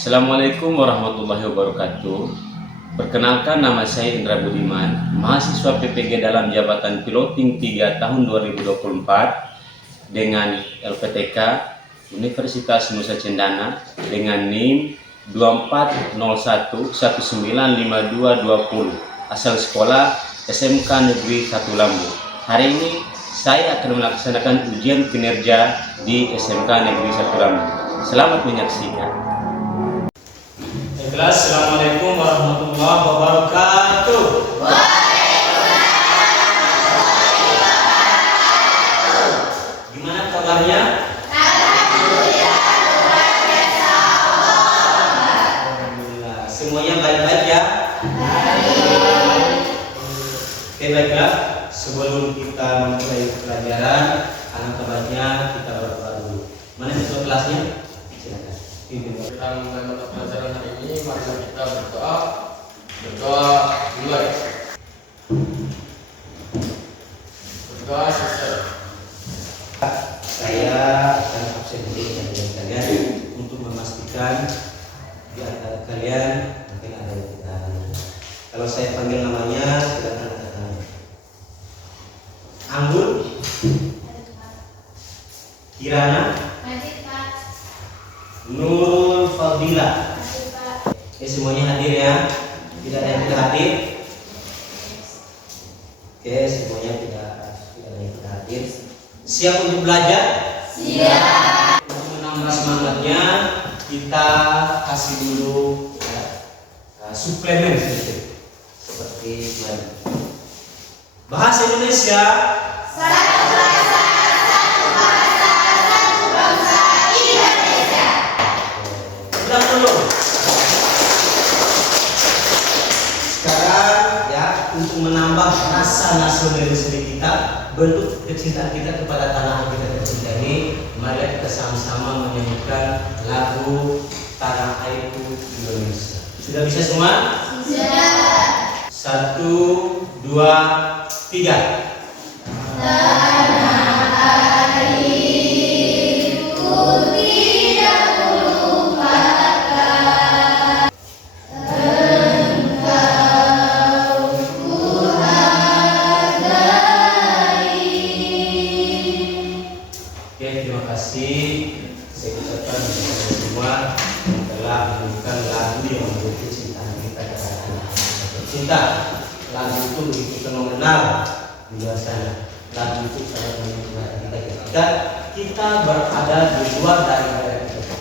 Assalamualaikum warahmatullahi wabarakatuh. Perkenalkan, nama saya Indra Budiman, mahasiswa PPG dalam jabatan Piloting 3 tahun 2024 dengan LPTK Universitas Nusa Cendana dengan NIM 2401195220, asal sekolah SMK Negeri 1 Lambu. Hari ini saya akan melaksanakan ujian kinerja di SMK Negeri 1 Lambu. Selamat menyaksikan. Assalamualaikum warahmatullahi wabarakatuh. Gimana kabarnya? Alhamdulillah. Semuanya baik-baik ya? Oke, baiklah. Sebelum kita memulai pelajaran, alangkah baiknya kita berdoa dulu. Mana siswa kelasnya? Silakan. Tentang mata pelajaran hari ini, mari kita berdoa dimulai. Berdoa selesai. Saya akan absen dulu dari kalian untuk memastikan di antara kalian mungkin ada yang kita. Kalau saya panggil namanya, silakan angkat tangan. Anggun, Kirana, Nurul Fadila. Semuanya hadir ya? Tidak ada yang tidak hadir? Oke, semuanya tidak ada yang tidak hadir. Siap untuk belajar? Siap. Untuk menambah semangatnya, kita kasih dulu ya, suplemen sedikit seperti tadi. Bahasa Indonesia. Satu bahasa, satu bahasa, satu bangsa Indonesia. Ulang dulu. Sekarang ya, untuk menambah rasa nasionalisme kita, bentuk kecintaan kita kepada tanah kita tercinta ini, mari kita sama-sama menyanyikan lagu Tanah Airku Indonesia. Sudah bisa semua? Sudah. 1, 2, 3. Terima kasih. Saya ucapkan kepada semua yang telah menyanyikan lagu yang membuat kecintaan kita kepada tanah tercinta. Lagu itu begitu fenomenal di luar sana. Lagu itu sangat menyentuh kita. Kita berada di luar dari kita,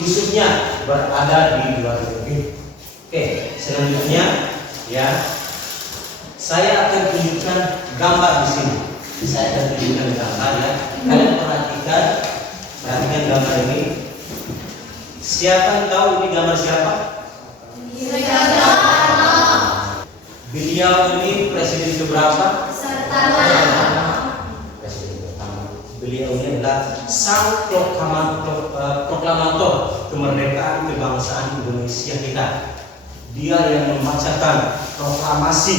khususnya berada di luar negeri. Oke, selanjutnya ya, saya akan tunjukkan gambar di sini. Saya akan tunjukkan gambar ya. Kalian perhatikan gambar ini. Siapa yang tahu ini gambar siapa? Beliau ini presiden keberapa? Presiden pertama. Beliau ini adalah sang proklamator kemerdekaan kebangsaan Indonesia kita. Dia yang membacakan proklamasi,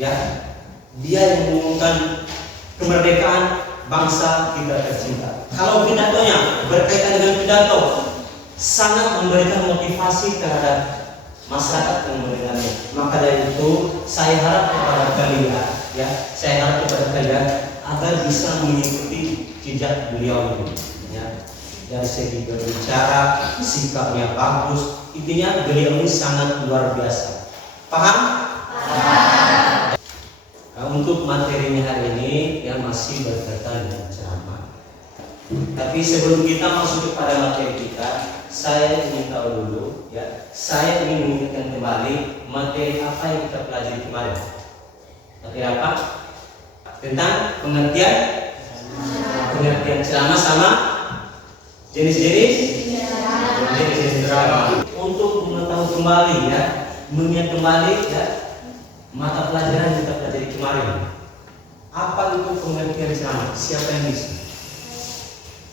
ya. Dia yang mengumumkan kemerdekaan bangsa kita tercinta. Kalau pidatonya berkaitan dengan pidato, sangat memberikan motivasi terhadap masyarakat yang mendengarnya. Maka dari itu, saya harap kepada kalian, ya, saya harap kepada kalian agar bisa mengikuti jejak beliau ini. Ya. Dari segi berbicara, sikapnya bagus. Intinya beliau ini sangat luar biasa. Paham? Paham. Nah, untuk materinya hari ini yang masih berkaitan dengan ceramah. Tapi sebelum kita masuk kepada materi kita, saya ingin tahu dulu, ya. Saya ingin mengingatkan kembali materi apa yang kita pelajari kemarin. Materi apa? Tentang pengertian ceramah sama jenis-jenis ceramah. Untuk mengetahui kembali, ya, mengingat kembali, ya, mata pelajaran yang kita pelajari kemarin. Apa itu pengertian ceramah? Siapa yang bisa?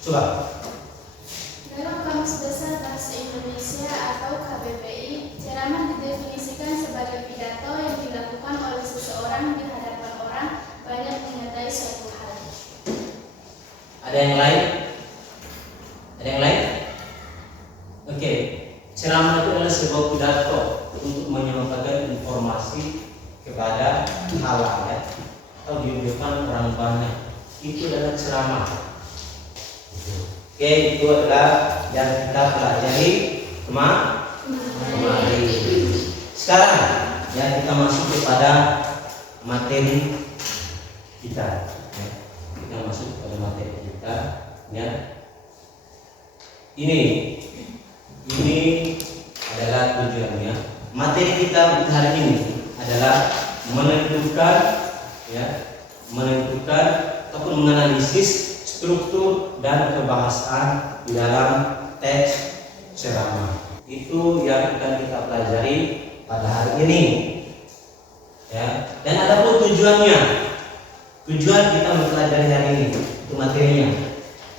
Coba. Dalam Kamus Besar Bahasa Indonesia atau KBBI, ceramah didefinisikan sebagai pidato yang dilakukan oleh seseorang di hadapan orang banyak menyertai suatu hal. Ada yang lain? Ada yang lain? Oke. Ceramah itu adalah sebuah pidato untuk menyampaikan informasi kepada halayak atau di depan orang banyak. Itu adalah ceramah. Oke, itu adalah yang kita pelajari kemarin. Sekarang ya kita masuk kepada materi kita. Ya. Kita masuk kepada materi kita. Ya. Ini adalah tujuannya. Materi kita untuk hari ini adalah menentukan ataupun menganalisis struktur dan kebahasaan di dalam teks ceramah. Itu yang akan kita pelajari pada hari ini. Ya. Dan ada pun tujuannya. Tujuan kita mempelajari hari ini itu materinya.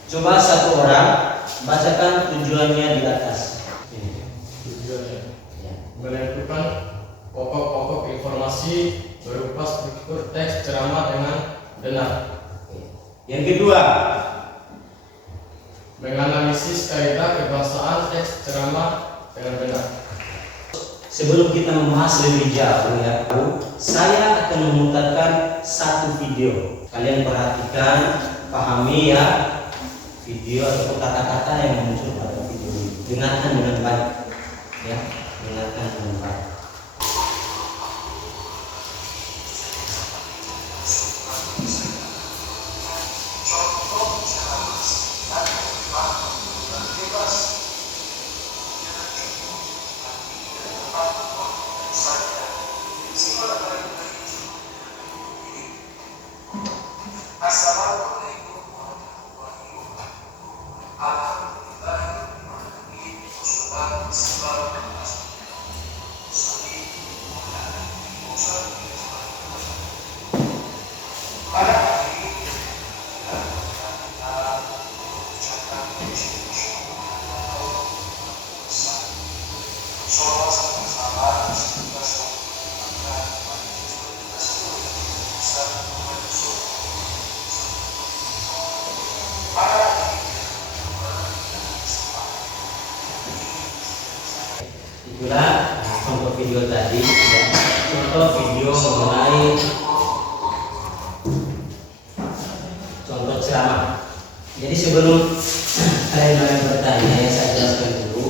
Coba satu orang bacakan tujuannya di atas. Tujuannya Ya. menentukan pokok-pokok informasi berupa struktur teks ceramah dengan benar. Yang kedua, Menganalisis kaidah kebahasaan teks ceramah dengan benar. sebelum kita membahas lebih jauh ya, saya akan memutarkan satu video. Kalian perhatikan, pahami ya video atau kata-kata yang muncul pada video ini. Dengarkan dengan baik, ya, dengarkan dengan baik. Assalamualaikum warahmatullahi wabarakatuh. Alhamdulillah, wassalatu wassalamu ala pada hari ini kita ucapkan Sholawat sama-sama semoga itulah contoh video tadi ya. Contoh video mengenai contoh ceramah. Jadi sebelum kalian bertanya ya, saya jelaskan dulu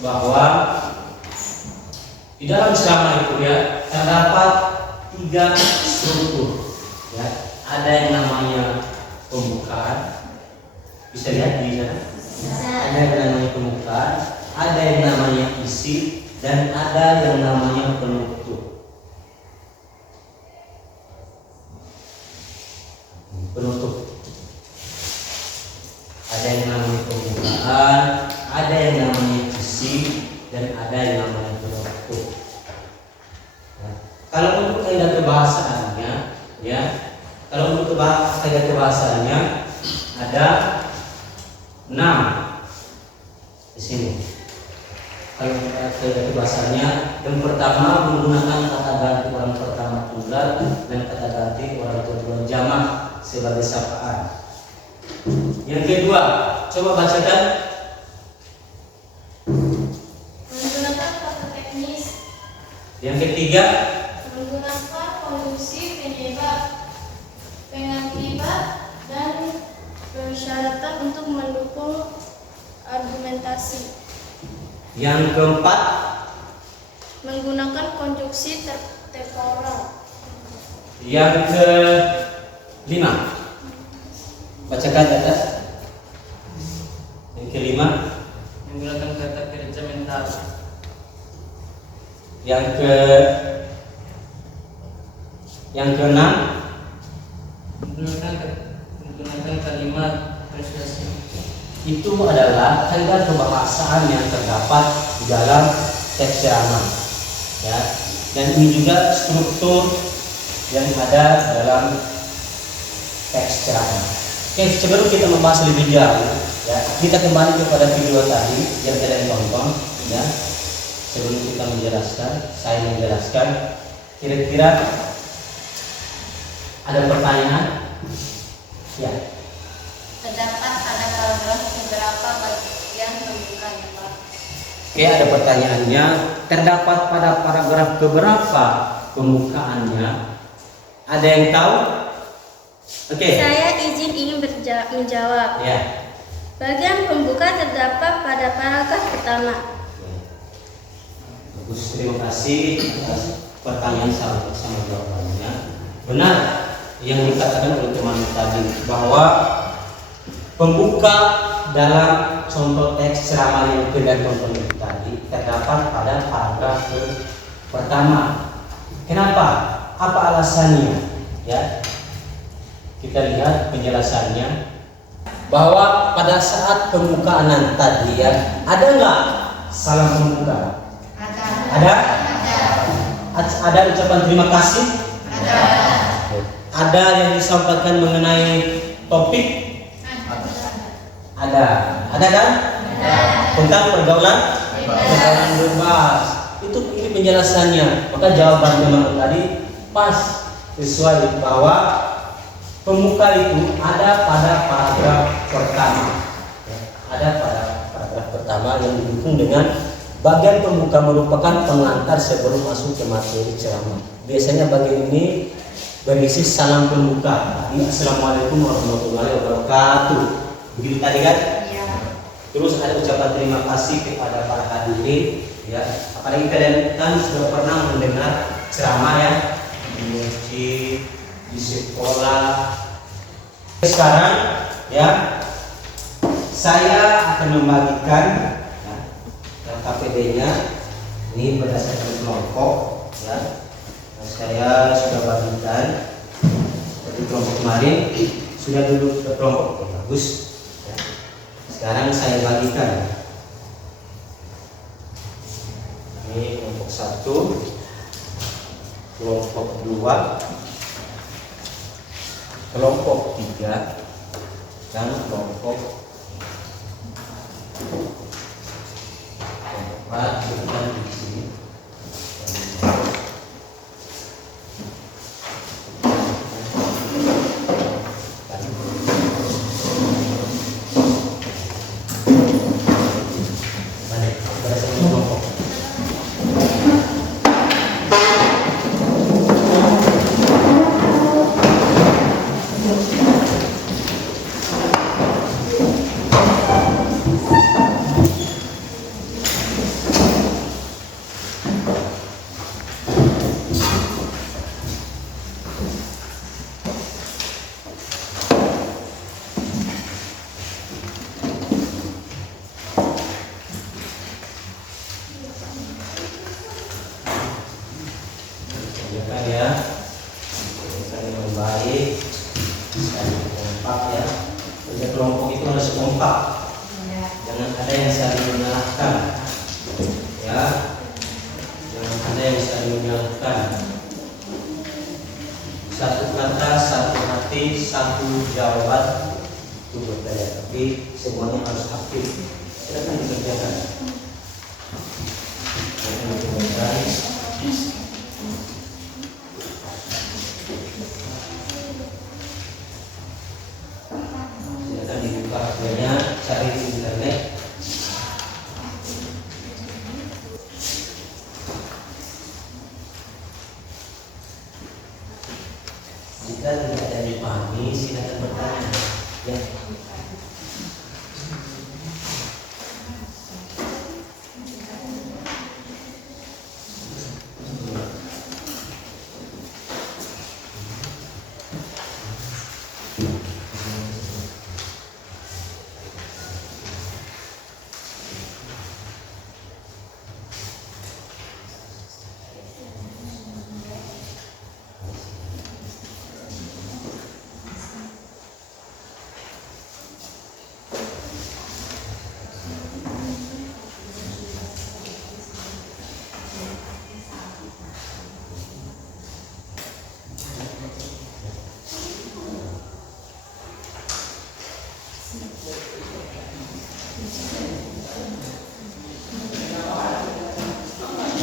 bahwa di dalam ceramah itu ya terdapat 3 struktur ya. Ada yang namanya pembukaan, bisa lihat di sana. Ada yang namanya pembukaan, ada yang namanya isi, dan ada yang namanya penutup. Ada yang namanya pembukaan, ada yang namanya isi, dan ada yang namanya penutup. Ya. Kalau untuk kaidah kebahasaannya, ya, kalau untuk kaidah kebahasaannya ada 6 di sini. Kalau kaidah kebahasaannya, yang pertama menggunakan kata ganti orang pertama tunggal dan kata ganti orang kedua jamak sebagai sapaan. Yang kedua, coba bacakan. Menggunakan kata teknis. Yang ketiga, Menggunakan konjungsi penyebab, pengakibat, dan persyaratan untuk mendukung argumentasi. yang keempat, Menggunakan konjungsi temporal. yang kelima, bacakan di atas. Yang kelima, Menggunakan kata kerja mental. yang keenam, Menggunakan kalimat persuasif. itu adalah kaidah kebahasaan yang terdapat di dalam teks ceramah, ya. Dan ini juga struktur yang ada dalam teks ceramah. Oke, sebelum kita membahas lebih jauh, ya, kita kembali kepada video tadi yang kalian tonton, ya. Sebelum kita menjelaskan, saya menjelaskan, kira-kira ada pertanyaan? Ya. Terdapat pada paragraf beberapa bagian pembukaan, Pak. Oke, ada pertanyaannya. Terdapat pada paragraf keberapa pembukaannya? Ada yang tahu? Oke. Saya ingin menjawab. Ya. Bagian pembuka terdapat pada paragraf pertama. Bagus, terima kasih atas pertanyaan sama jawabannya. Benar yang dikatakan oleh teman tadi bahwa pembuka dalam contoh teks ceramah yang kita tonton tadi terdapat pada paragraf pertama. Kenapa? Apa alasannya? Ya, kita lihat penjelasannya bahwa pada saat pembukaan tadi ya, ada nggak salam pembuka? Ada? Ada ucapan terima kasih? Ada yang disampaikan mengenai topik? Ada kan? Tentang pergaulan bebas. Ini penjelasannya. Maka jawaban teman tadi pas, sesuai bahwa pembuka itu ada pada paragraf pertama. Ada pada paragraf pertama yang didukung dengan bagian pembuka merupakan pengantar sebelum masuk ke materi ceramah. Biasanya bagian ini berisi salam pembuka. Assalamualaikum warahmatullahi wabarakatuh. Begitu tadi kan? Ya. Terus ada ucapan terima kasih kepada para hadirin. Ya, apalagi kalian kan sudah pernah mendengar ceramah ya di masjid, di sekolah. Sekarang ya, saya akan membagikan KPD-nya ini berdasarkan kelompok ya. Saya sudah bagikan seperti kelompok kemarin sudah duduk ke kelompok bagus ya. Sekarang saya bagikan ini kelompok 1, kelompok 2, kelompok 3 dan kelompok 4 bukan di sini. Kelompok itu harus kompak, jangan ada yang saling menyalahkan, ya, jangan ada yang saling menyalahkan. Satu kata, satu hati, satu jawaban itu berbeda, tapi semuanya harus aktif. Silakan dikerjakan. Cari di internet. Jika tidak ada yang dipahami, silakan bertanya. Ya.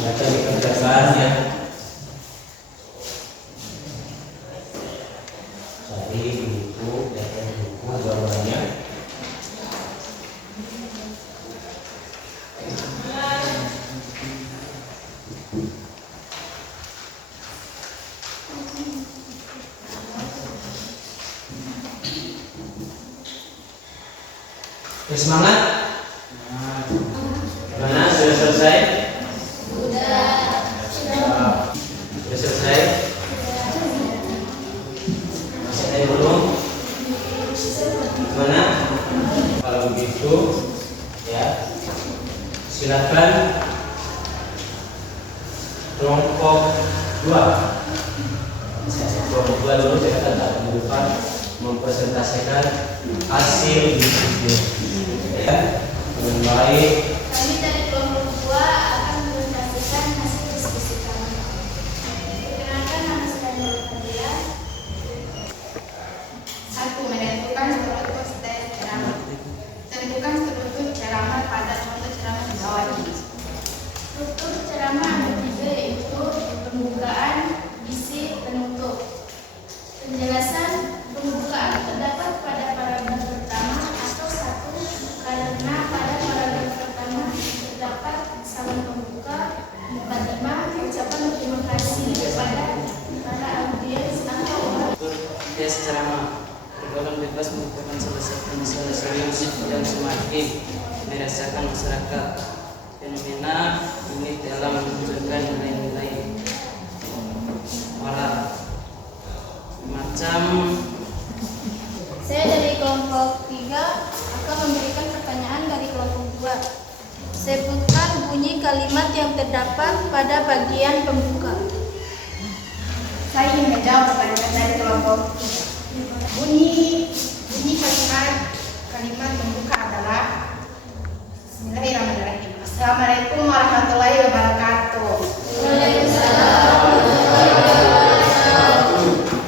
Silakan dikerjakan ya. Cari di buku, lihat di buku jawabannya. Semangat. Gimana? Sudah selesai? Sudah. Sudah selesai? Masih ada yang belum? Gimana? Kalau begitu, ya, silakan kelompok 2. Kelompok 2 dulu saya akan tak lupa mempresentasikan hasil diskusi. Ya, dengan baik. Kami dari kelompok 2 akan mempresentasikan hasil diskusi kami. Perkenalkan, nama saya Nurul Fadila. 1. Menentukan struktur ceramah. Tentukan struktur ceramah pada contoh ceramah di bawah ini. Struktur ceramah ada 3, yaitu pembukaan, isi, penutup. Penjelasan pembukaan terdapat pada paragraf pertama atau 1, karena pada paragraf pertama terdapat salam pembuka, mukadimah, ucapan terima kasih kepada para audiens atau orang. Tes ceramah pergaulan bebas merupakan salah satu masalah serius yang semakin meresahkan masyarakat. Fenomena ini telah menunjukkan nilai-nilai moral macam. Saya dari kelompok 3 akan memberikan pertanyaan dari kelompok 2. Sebutkan bunyi kalimat yang terdapat pada bagian pembuka. Saya ingin menjawab pertanyaan dari kelompok 3. Bunyi kalimat pembuka adalah Bismillahirrahmanirrahim. Assalamualaikum warahmatullahi wabarakatuh.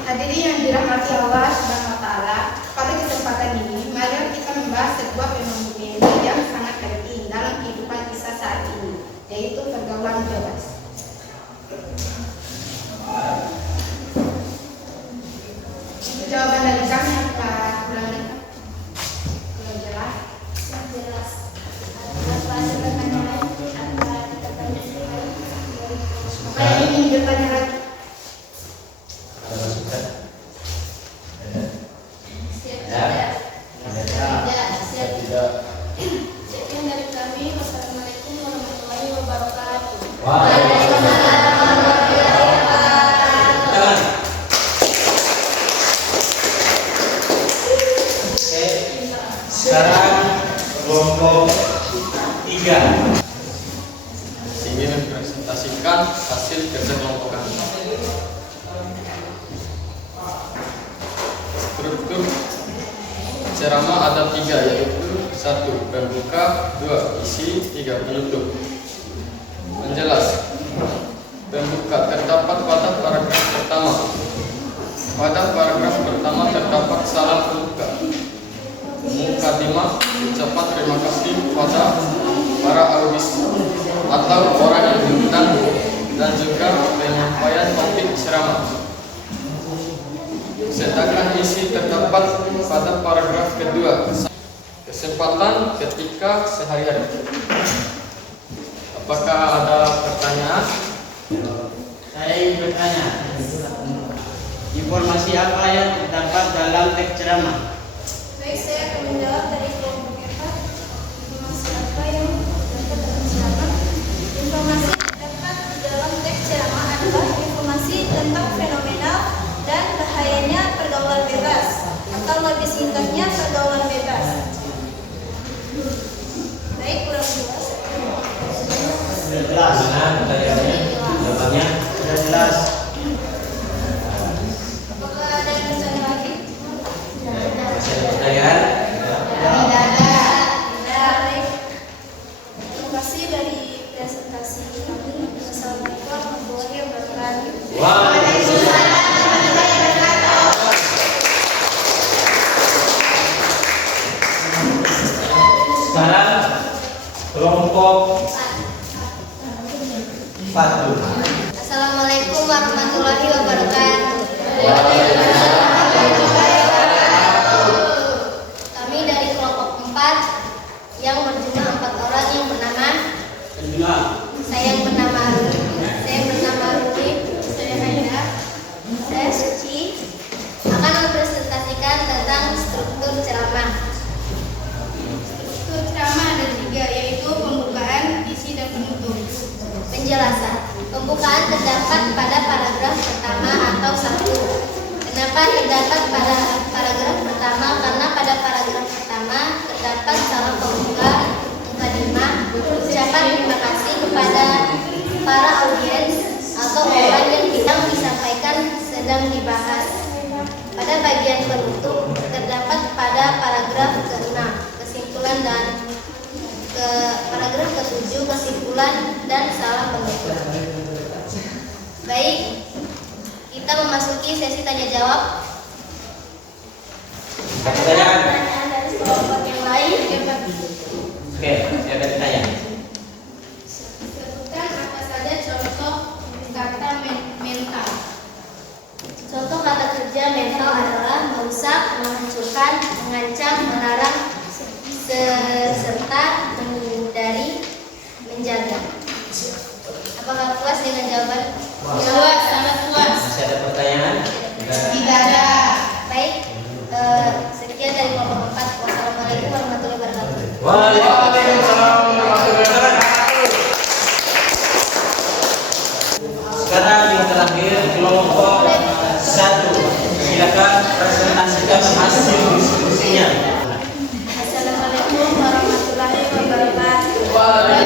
Hadirin yang dirahmati Allah Subhanahu wa taala, pada kesempatan ini mari kita membahas sebuah fenomena yang sangat penting dalam kehidupan kita saat ini, yaitu pergaulan bebas. Jawaban dari kami apa kurang lengkap? Kurang jelas? Jelas. Apa ada pertanyaan lagi? Apa kita tanya lagi? Apa yang ingin bertanya lagi? Ada masukan? Siap. Siap. Tidak. Sekian dari kami. Wassalamualaikum warahmatullahi wabarakatuh. Sekarang kelompok 3. Ingin mempresentasikan hasil kerja kelompok kami. Struktur ceramah ada 3, yaitu 1. Pembuka, 2. Isi, 3. Penutup. Menjelas. Pembuka terdapat pada paragraf pertama. Pada paragraf pertama terdapat salam pembuka, mukadimah, ucapan terima kasih kepada para audiens atau orang yang diundang, dan juga penyampaian topik ceramah. Sedangkan isi terdapat pada paragraf kedua, kesempatan ketika sehari-hari. Apakah ada pertanyaan? Saya ingin bertanya, informasi apa yang terdapat dalam teks ceramah? Baik, saya akan menjawab dari kelompok 4. Informasi apa yang terdapat dalam ceramah? Informasi terdapat di dalam teks ceramah adalah informasi tentang fenomenal dan bahayanya pergaulan bebas, atau lebih singkatnya pergaulan bebas. Baik, kurang jelas. Sudah jelas? Mana pertanyaannya? Jawabannya? Sudah jelas. Apakah ada yang bertanya lagi? Masih ada pertanyaan? Baik. Terima kasih dari presentasi kami. Assalamualaikum warahmatullahi wabarakatuh. Sekarang kelompok 4 dulu. Assalamualaikum warahmatullahi wabarakatuh. Kami dari kelompok 4 yang berjumlah 4 orang yang bernama saya bernama Rudi, saya Haida, saya Suci, akan mempresentasikan tentang struktur ceramah. Penjelasan. Pembukaan terdapat pada paragraf pertama atau 1. Kenapa terdapat pada paragraf pertama? Karena pada paragraf pertama terdapat salah pembuka mukadimah, ucapan terima kasih kepada para audiens atau orang yang tidak disampaikan sedang dibahas. Pada bagian penutup terdapat pada paragraf ke-6 kesimpulan dan paragraf ke-7 kesimpulan dan salah penutup. Baik, kita memasuki sesi tanya jawab. Pertanyaan dari kelompok yang lain. Oke, silakan ditanya. Sebutkan apa saja contoh kata mental. Contoh kata kerja mental adalah merusak, menghancurkan, mengancam, melarang, serta menghindari, menjaga. Apakah puas dengan jawaban? Puas, sangat puas. Masih ada pertanyaan? Tidak ada. Baik, sekian dari kelompok 4. Wassalamualaikum warahmatullahi wabarakatuh. Waalaikumsalam warahmatullahi wabarakatuh. Sekarang yang terakhir kelompok 1. Silakan presentasikan hasil diskusinya. Assalamualaikum warahmatullahi wabarakatuh. Kami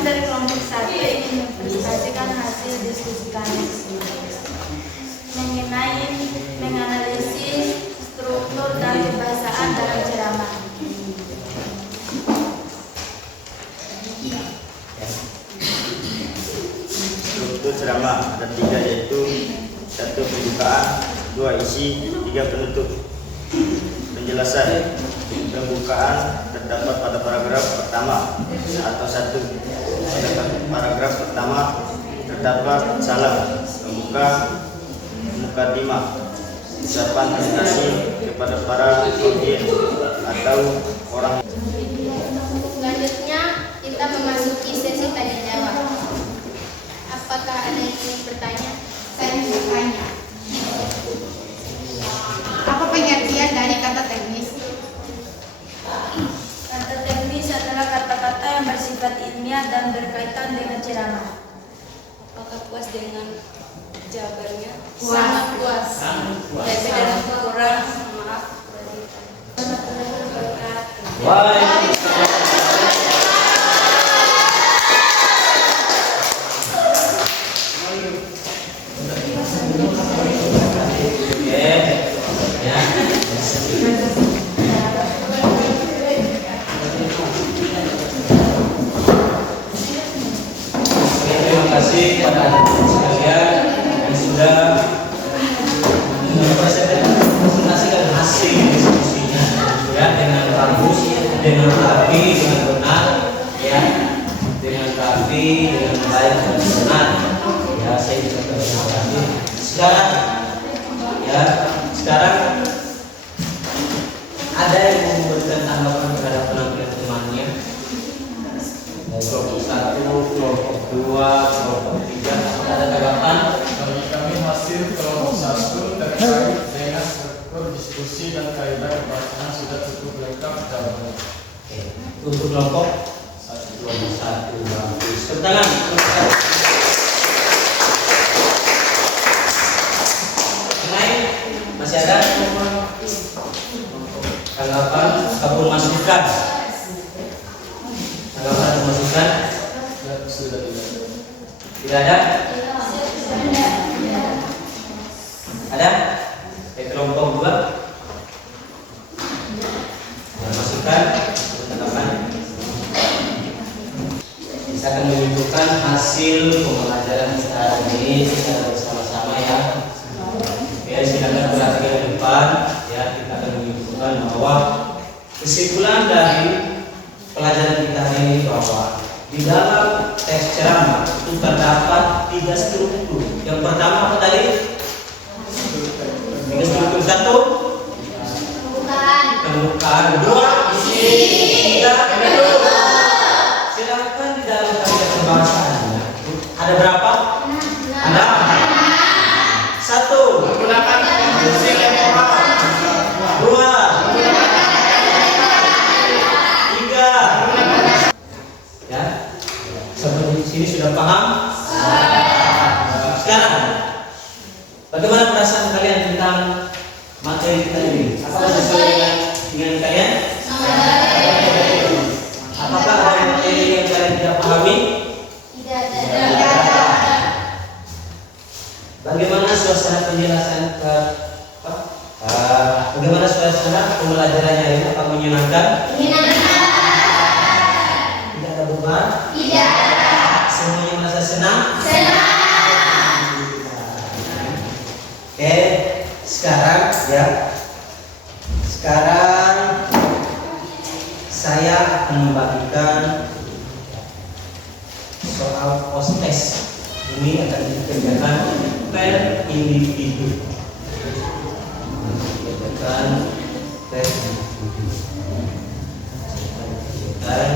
dari kelompok 1 ingin mempresentasikan hasil diskusi kami mengenai menganalisis struktur dan kebahasaan dalam ceramah. Struktur ceramah ada 3, yaitu 1 pembukaan, 2 isi, 3 penutup. Penjelasan. Pembukaan terdapat pada paragraf pertama atau 1. Pada paragraf pertama terdapat salam pembuka mukadimah, ucapan terima kasih kepada para audiens atau orang. Selanjutnya kita memasuki sesi tanya jawab. Apakah ada yang ingin bertanya? Saya ingin bertanya. Apa pengertian dari kata teknis? Kata teknis adalah kata-kata yang bersifat ilmiah dan berkaitan dengan ceramah. Apakah puas dengan jawabannya? Sangat puas. Saya ada kurang, maaf. Waalaikumsalam. Terima kasih kepada sekalian yang sudah mempresentasikan hasil diskusinya ya, dengan bagus, dengan rapi, dengan benar ya, dengan rapi, dengan baik dan benar ya. Saya juga terima kasih. Sekarang ada yang mau memberikan tanggapan terhadap penampilan temannya? Kelompok 1, kelompok 2, kelompok 3, ada tanggapan? Bagi kami hasil kelompok 1 terkait dengan struktur diskusi dan kaidah kebahasaan sudah cukup lengkap jawabannya. Oke. Untuk kelompok 1, bagus. Tepuk tangan. Yang lain masih ada tanggapan ataupun masukan? Tanggapan atau masukan? Sudah tidak. Tidak ada? Ada? Kelompok 2? Yang masukan? Tanggapan? Kita akan menunjukkan hasil pembelajaran kita hari ini secara bersama-sama ya. Oke, silakan perhatikan ke depan ya. Kita akan menunjukkan bahwa kesimpulan dari pelajaran kita hari ini bahwa di dalam teks ceramah itu terdapat 3 struktur. Yang pertama apa tadi? 3 struktur. 1 pembukaan, 2 isi, 3 penutup. Silakan di dalam kaidah pembahasannya ada berapa? Ada 1 menggunakan fungsi temporal, 2 3 akan membagikan soal post-test. Ini akan dikerjakan per individu. Dikerjakan per individu. Dan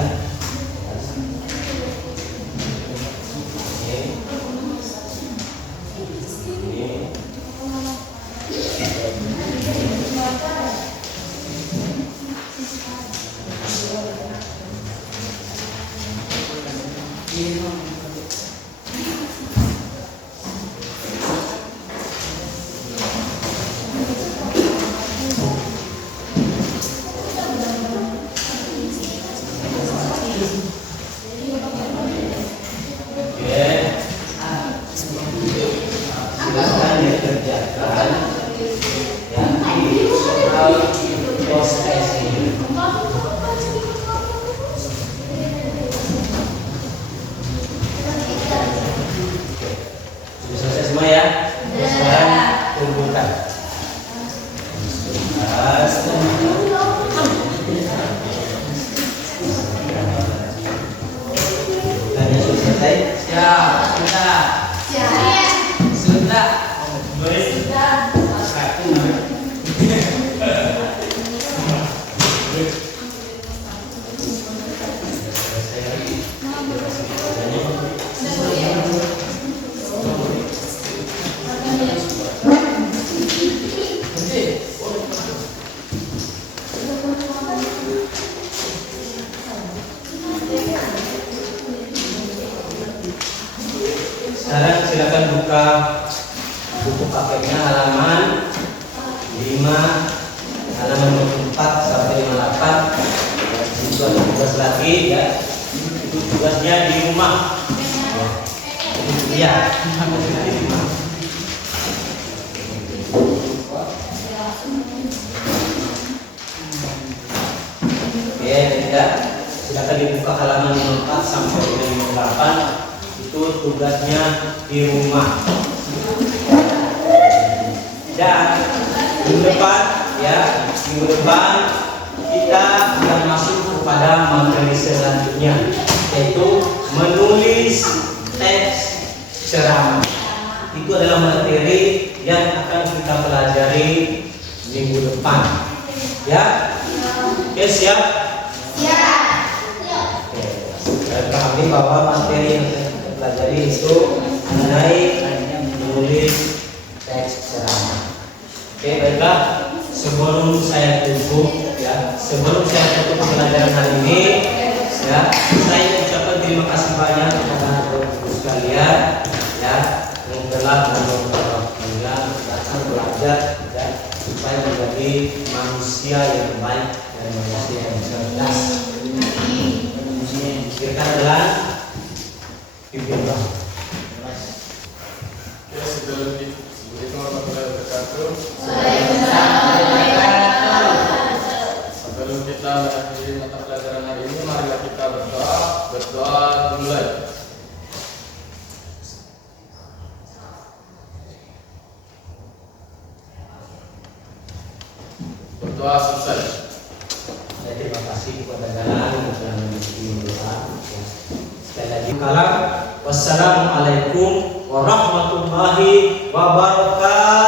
silakan dikerjakan yang di soal post-test ini. Sudah selesai semua ya? Sekarang kumpulkan. Tanya sudah selesai? Siap, sudah. Sudah. Sekarang silakan buka buku paketnya halaman 5, halaman 24 sampai 58. Itu ada tugas lagi ya. Itu tugasnya di rumah. Iya. Di rumah. Oke, tidak. Silakan dibuka halaman 54 sampai 58. Itu tugasnya di rumah. Dan minggu depan ya, minggu depan kita akan masuk kepada materi selanjutnya, yaitu menulis teks ceramah. Itu adalah materi yang akan kita pelajari minggu depan. Ya, oke, siap? Siap. Oke, dan pahami bahwa materi yang kita pelajari itu mengenai menulis teks ceramah. Oke, baiklah. Sebelum saya tutup ya, sebelum saya tutup pelajaran hari ini ya, saya ucapkan terima kasih banyak kepada Bapak-Ibu sekalian ya, yang telah menolong kita datang belajar ya, supaya menjadi manusia yang baik dan manusia yang cerdas. Pikirkan adalah pimpinlah. Ya, sebelum itu warahmatullahi wabarakatuh. Sebelum kita mengakhiri mata pelajaran hari ini, marilah kita berdoa dimulai. Berdoa selesai. Saya terima kasih kepada Jalan yang telah memberi doa. Sekali lagi, wassalamualaikum warahmatullahi wabarakatuh.